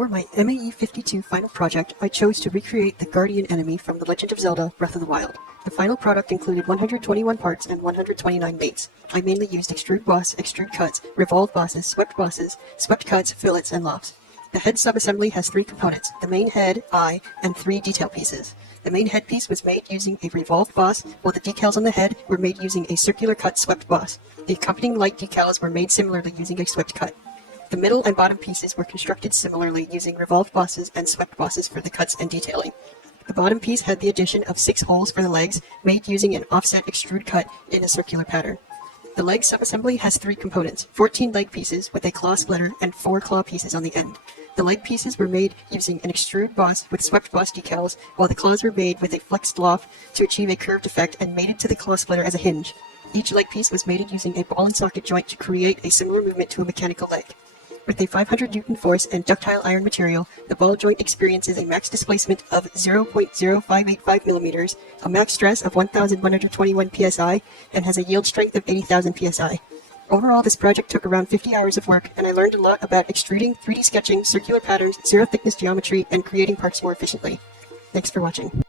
For my MAE 52 final project, I chose to recreate the Guardian enemy from The Legend of Zelda, Breath of the Wild. The final product included 121 parts and 129 mates. I mainly used extrude boss, extrude cuts, revolve bosses, swept cuts, fillets, and lofts. The head subassembly has 3 components, the main head, eye, and 3 detail pieces. The main headpiece was made using a revolved boss, while the decals on the head were made using a circular cut swept boss. The accompanying light decals were made similarly using a swept cut. The middle and bottom pieces were constructed similarly using revolved bosses and swept bosses for the cuts and detailing. The bottom piece had the addition of 6 holes for the legs, made using an offset extrude cut in a circular pattern. The leg subassembly has 3 components, 14 leg pieces with a claw splitter and 4 claw pieces on the end. The leg pieces were made using an extrude boss with swept boss decals, while the claws were made with a flexed loft to achieve a curved effect and mated to the claw splitter as a hinge. Each leg piece was mated using a ball and socket joint to create a similar movement to a mechanical leg. With a 500 Newton force and ductile iron material, the ball joint experiences a max displacement of 0.0585 mm, a max stress of 1,121 psi, and has a yield strength of 80,000 psi. Overall, this project took around 50 hours of work, and I learned a lot about extruding, 3D sketching, circular patterns, zero thickness geometry, and creating parts more efficiently. Thanks for watching.